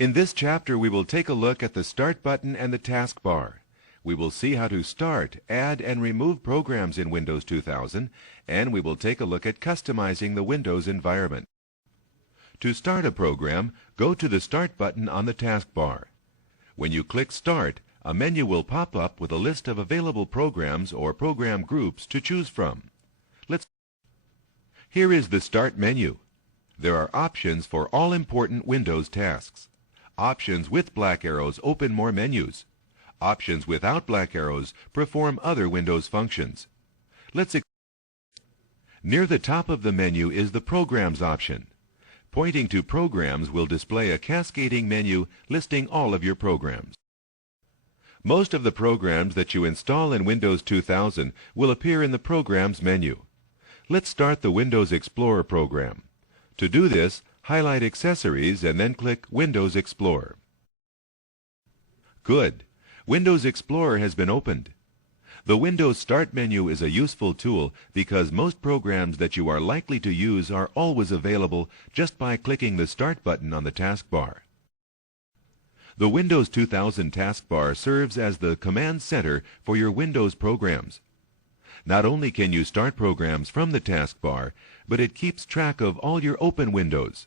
In this chapter, we will take a look at the Start button and the taskbar. We will see how to start, add, and remove programs in Windows 2000, and we will take a look at customizing the Windows environment. To start a program, go to the Start button on the taskbar. When you click Start, a menu will pop up with a list of available programs or program groups to choose from. Here is the Start menu. There are options for all important Windows tasks. Options with black arrows open more menus. Options without black arrows perform other Windows functions. Near the top of the menu is the Programs option. Pointing to Programs will display a cascading menu listing all of your programs. Most of the programs that you install in Windows 2000 will appear in the Programs menu. Let's start the Windows Explorer program. To do this, highlight Accessories and then click Windows Explorer. Good. Windows Explorer has been opened. The Windows Start menu is a useful tool because most programs that you are likely to use are always available just by clicking the Start button on the taskbar. The Windows 2000 taskbar serves as the command center for your Windows programs. Not only can you start programs from the taskbar, but it keeps track of all your open windows.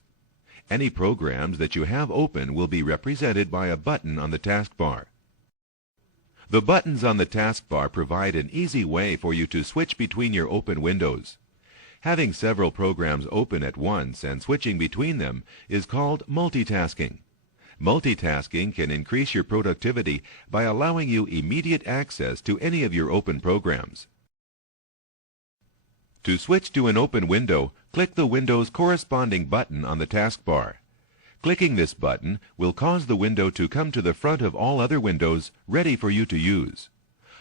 Any programs that you have open will be represented by a button on the taskbar. The buttons on the taskbar provide an easy way for you to switch between your open windows. Having several programs open at once and switching between them is called multitasking. Multitasking can increase your productivity by allowing you immediate access to any of your open programs. To switch to an open window, click the window's corresponding button on the taskbar. Clicking this button will cause the window to come to the front of all other windows, ready for you to use.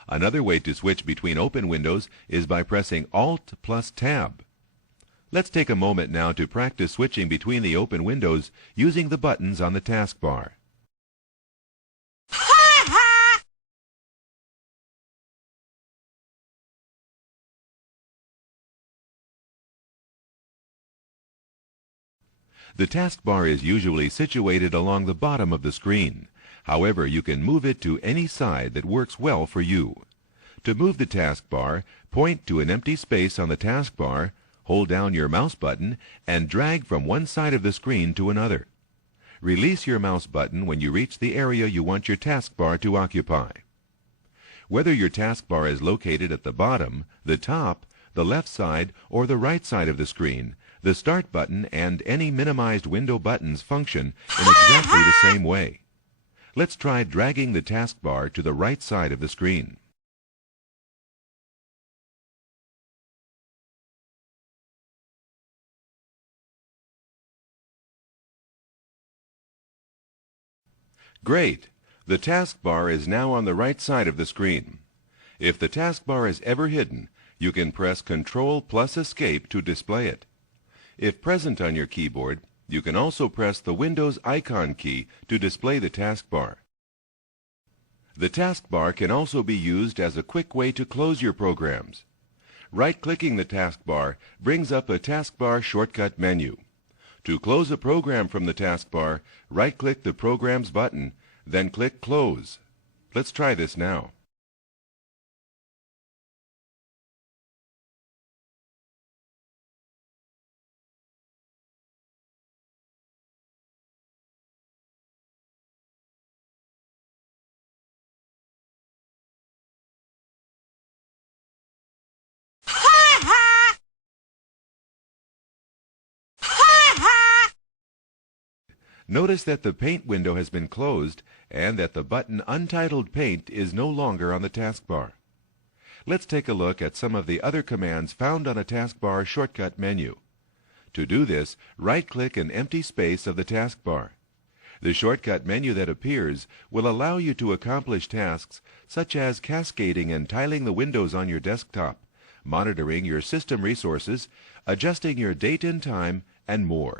Another way to switch between open windows is by pressing Alt plus Tab. Let's take a moment now to practice switching between the open windows using the buttons on the taskbar. The taskbar is usually situated along the bottom of the screen. However, you can move it to any side that works well for you. To move the taskbar, point to an empty space on the taskbar, hold down your mouse button, and drag from one side of the screen to another. Release your mouse button when you reach the area you want your taskbar to occupy. Whether your taskbar is located at the bottom, the top, the left side, or the right side of the screen, the Start button and any minimized window buttons function in exactly the same way. Let's try dragging the taskbar to the right side of the screen. Great! The taskbar is now on the right side of the screen. If the taskbar is ever hidden, you can press Ctrl plus Escape to display it. If present on your keyboard, you can also press the Windows icon key to display the taskbar. The taskbar can also be used as a quick way to close your programs. Right-clicking the taskbar brings up a taskbar shortcut menu. To close a program from the taskbar, right-click the Programs button, then click Close. Let's try this now. Notice that the Paint window has been closed and that the button Untitled Paint is no longer on the taskbar. Let's take a look at some of the other commands found on a taskbar shortcut menu. To do this, right-click an empty space of the taskbar. The shortcut menu that appears will allow you to accomplish tasks such as cascading and tiling the windows on your desktop, monitoring your system resources, adjusting your date and time, and more.